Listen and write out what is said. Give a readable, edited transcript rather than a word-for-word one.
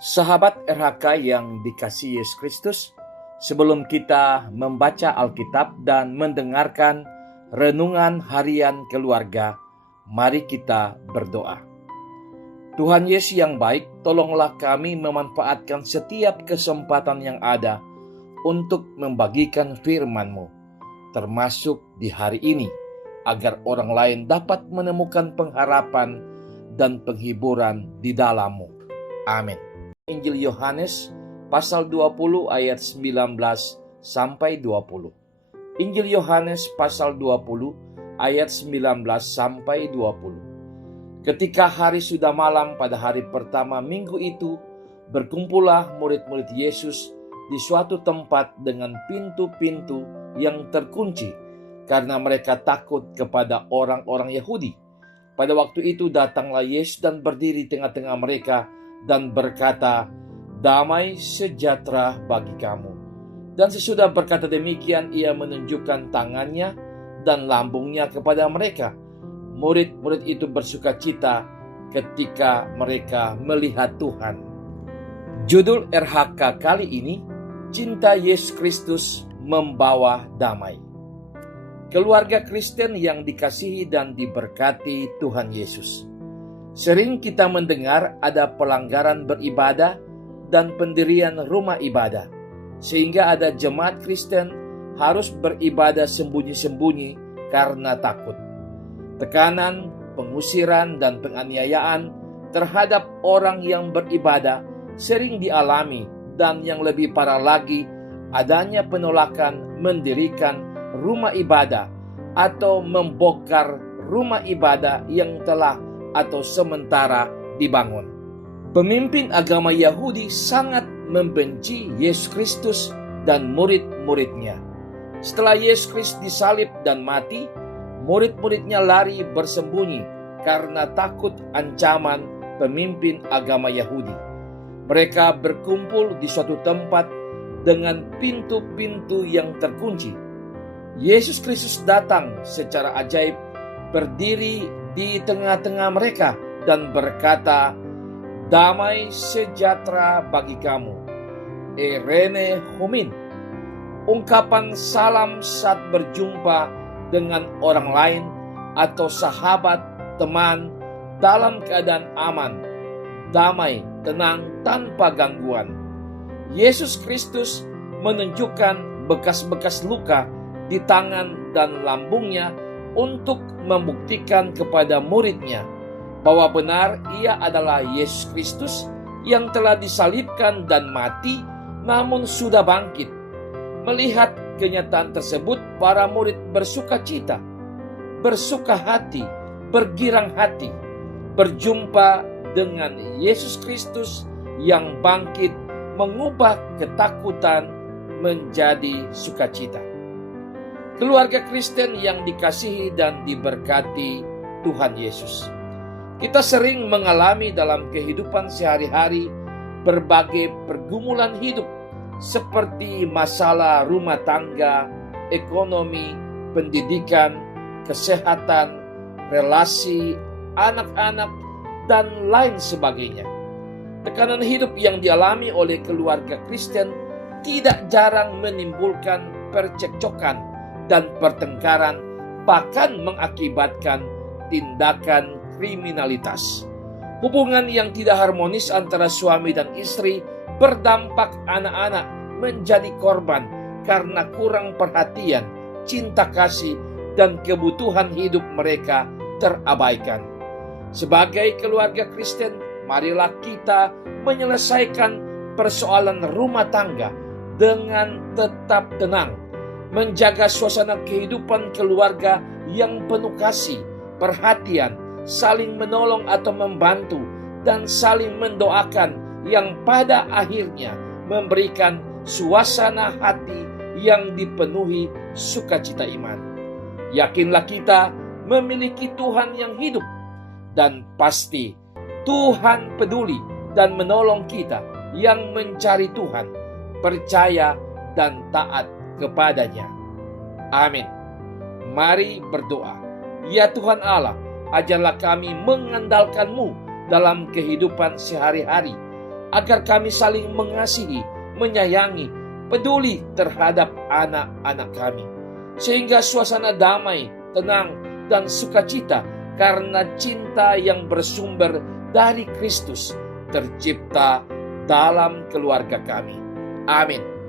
Sahabat RHK yang dikasihi Yesus Kristus, sebelum kita membaca Alkitab dan mendengarkan renungan harian keluarga, mari kita berdoa. Tuhan Yesus yang baik, tolonglah kami memanfaatkan setiap kesempatan yang ada untuk membagikan firman-Mu, termasuk di hari ini, agar orang lain dapat menemukan pengharapan dan penghiburan di dalam-Mu. Amin. Injil Yohanes pasal 20 ayat 19 sampai 20. Injil Yohanes pasal 20 ayat 19 sampai 20. Ketika hari sudah malam pada hari pertama minggu itu, berkumpullah murid-murid Yesus di suatu tempat dengan pintu-pintu yang terkunci karena mereka takut kepada orang-orang Yahudi. Pada waktu itu datanglah Yesus dan berdiri tengah-tengah mereka dan berkata, "Damai sejahtera bagi kamu." Dan sesudah berkata demikian, ia menunjukkan tangannya dan lambungnya kepada mereka. Murid-murid itu bersukacita ketika mereka melihat Tuhan. Judul RHK kali ini, Cinta Yesus Kristus Membawa Damai. Keluarga Kristen yang dikasihi dan diberkati Tuhan Yesus. Sering kita mendengar ada pelanggaran beribadah dan pendirian rumah ibadah, sehingga ada jemaat Kristen harus beribadah sembunyi-sembunyi karena takut. Tekanan, pengusiran, dan penganiayaan terhadap orang yang beribadah sering dialami, dan yang lebih parah lagi, adanya penolakan mendirikan rumah ibadah atau membongkar rumah ibadah yang telah atau sementara dibangun. Pemimpin agama Yahudi sangat membenci Yesus Kristus dan murid-muridnya. Setelah Yesus Kristus disalib dan mati, murid-muridnya lari bersembunyi karena takut ancaman pemimpin agama Yahudi. Mereka berkumpul di suatu tempat dengan pintu-pintu yang terkunci. Yesus Kristus datang secara ajaib, berdiri di tengah-tengah mereka dan berkata, "Damai sejahtera bagi kamu." Eirene homin. Ungkapan salam saat berjumpa dengan orang lain atau sahabat, teman, dalam keadaan aman, damai, tenang, tanpa gangguan. Yesus Kristus menunjukkan bekas-bekas luka di tangan dan lambungnya untuk membuktikan kepada muridnya bahwa benar ia adalah Yesus Kristus yang telah disalibkan dan mati, namun sudah bangkit. Melihat kenyataan tersebut, para murid bersukacita, bersuka hati, bergirang hati, berjumpa dengan Yesus Kristus yang bangkit, mengubah ketakutan menjadi sukacita. Keluarga Kristen yang dikasihi dan diberkati Tuhan Yesus. Kita sering mengalami dalam kehidupan sehari-hari berbagai pergumulan hidup seperti masalah rumah tangga, ekonomi, pendidikan, kesehatan, relasi, anak-anak, dan lain sebagainya. Tekanan hidup yang dialami oleh keluarga Kristen tidak jarang menimbulkan percekcokan dan pertengkaran, bahkan mengakibatkan tindakan kriminalitas. Hubungan yang tidak harmonis antara suami dan istri berdampak anak-anak menjadi korban karena kurang perhatian, cinta kasih, dan kebutuhan hidup mereka terabaikan. Sebagai keluarga Kristen, marilah kita menyelesaikan persoalan rumah tangga dengan tetap tenang, menjaga suasana kehidupan keluarga yang penuh kasih, perhatian, saling menolong atau membantu, dan saling mendoakan yang pada akhirnya memberikan suasana hati yang dipenuhi sukacita iman. Yakinlah kita memiliki Tuhan yang hidup, dan pasti Tuhan peduli dan menolong kita yang mencari Tuhan, percaya dan taat kepadanya. Amin. Mari berdoa. Ya Tuhan Allah, ajarlah kami mengandalkan-Mu dalam kehidupan sehari-hari. agar kami saling mengasihi, menyayangi, peduli terhadap anak-anak kami, sehingga suasana damai, tenang, dan sukacita karena cinta yang bersumber dari Kristus tercipta dalam keluarga kami. Amin.